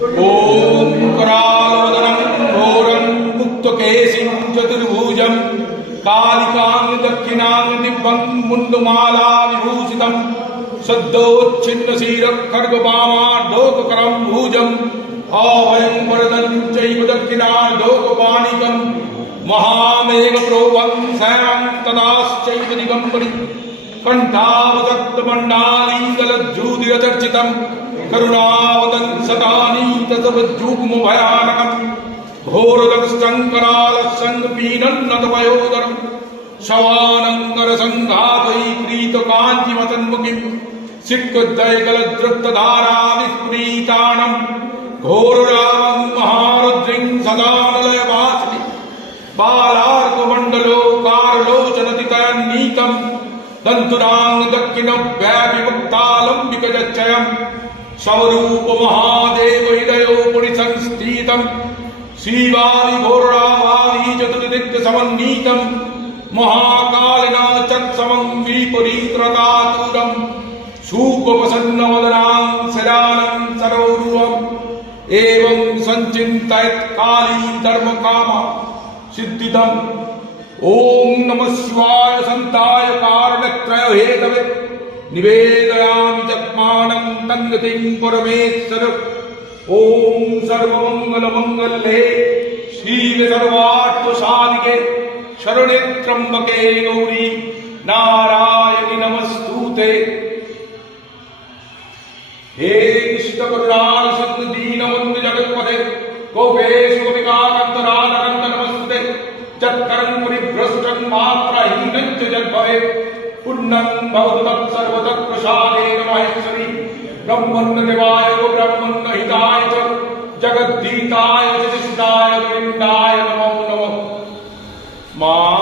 ओम करालवदनं घोरं मुक्तकेशिं चतुर्भुजं कालिकां दक्षिणां दिव्यं मुण्डमाला विभूषितं सद्दोच्छिन्नशीरः खड्गवामाढ्योककरं भुजम् अभयं वरदं चैव दक्षिणाढ्योकपाणिकं महामेघप्रोभं शयनं तदाश्चैव दिगम्बरि कण्ठावदत्तमण्डालीगलज्जूतिरचर्चितं करुणावदंसदानीतसवज्जुग्मभयानकं घोरदंस्तङ्करालसङ्गपीनन्नतपयोदरं शवानङ्करसङ्घातैप्रीतकाञ्चिमतन्मुखीं सिक्कुद्धयकलद्रुप्तधाराविस्फुरीतानं घोररामं महारुद्रिं सदानलयवासिनि बालार्कमण्डलोकारलोचनतितन्नीतं दन्तुरां दक्षिणव्यापिमुक्तालम्बिकजच्छयं स्वरूपमहादेव हृदयोपरिसंस्थितं श्रीवादिघोररावादि चतुर्दिक्समन्वितं महाकालिना चत्समं विपरीतरतातुरं शूकप्रसन्नवदनां शरानं सरोरुहम् एवं संचिन्तयत् काली धर्मकामा सिद्धिदम् ओम नमः शिवाय संताय कारणत्रय हेतवे निवेदयामि जप्मानं तन्नतिं परमेश्वर ओम सर्वमंगल मंगले शिवे सर्वार्थ साधिके शरणे त्र्यंबके गौरी नारायणि नमस्तुते हे कृष्ण करुणाल सिंधु दीनबंधु जगत्पते गोपेश गोपिकाकांत नमस्ते जत्करं परिभ्रष्टं मात्रहीनं च जद्भवेत् पुण्यं भवतु तत्सर्वतः प्रसादेन महेश्वरी ब्रह्मण्य देवाय ब्रह्मण्य हिताय च जगद्दीताय च कृष्णाय गोविन्दाय नमो नमः। माँ